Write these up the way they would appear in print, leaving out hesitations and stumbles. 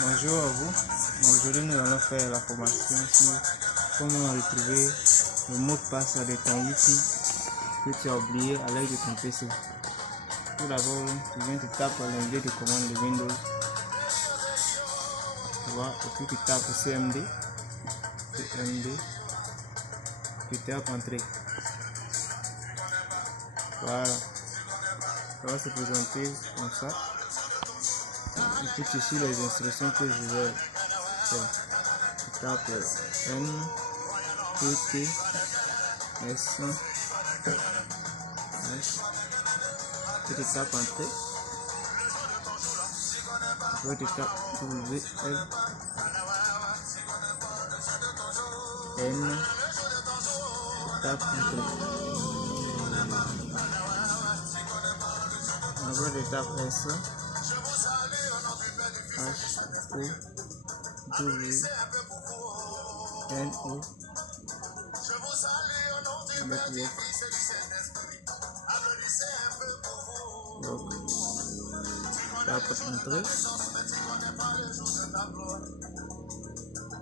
Bonjour à vous. Aujourd'hui, nous allons faire la formation sur comment retrouver le mot de passe de ton Wi-Fi que tu as oublié à l'aide de ton PC. Tout d'abord, tu viens te taper l'onglet de commande de Windows. Tu vois, et puis tu tapes CMD, tu tapes entrée. Voilà. Ça va se présenter comme ça. Et puis tu suis les instructions que je vais faire. Tu tapes N, T, S, H, et tu tapes entrée. Après tu tapes W, L, N, tu tapes entrée. Après tu tapes S, H, O, W, N, O, donc, tape entrée.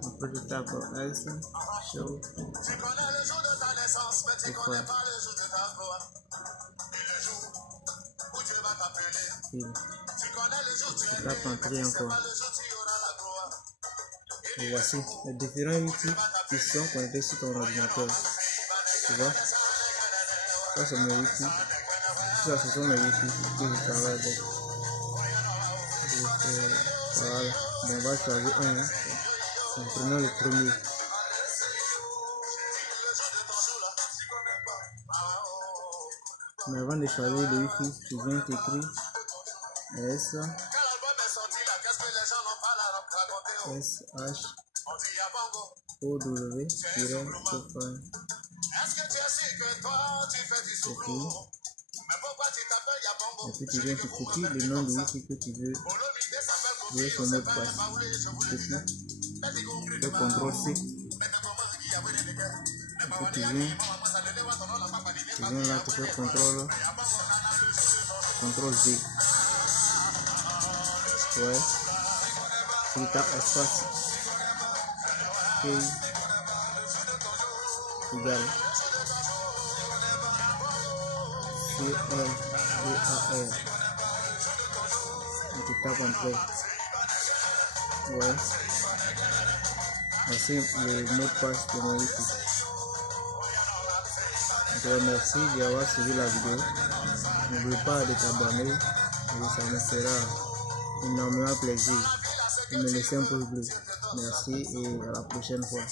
Après tu tapes S, show, et faire. Tu tapes entrée encore. Et voici les différents outils qui sont connectés sur ton ordinateur. Tu vois, ça c'est mes outils. Ça ce sont mes outils que je travaille avec. Voilà, on va choisir un. En prenant le premier. Mais avant de choisir le Wi-Fi, tu viens t'écrire S, H, O, W, profile. Et puis tu viens, tu copies le nom de Wi-Fi que tu veux. Tu veux son mot de passe. Tu fais CTRL-C. Et puis tu viens là, tu fais CTRL-V. Ouais. Tu tapes espace. Égal. CLVAR. Et tu tapes entrée. Ouais. Voici le mot de passe de mon Wi-Fi. Je te remercie d'avoir suivi la vidéo. N'oublie pas de t'abonner et ça me fera énormément plaisir de me laisser un pouce bleu. Merci et à la prochaine fois.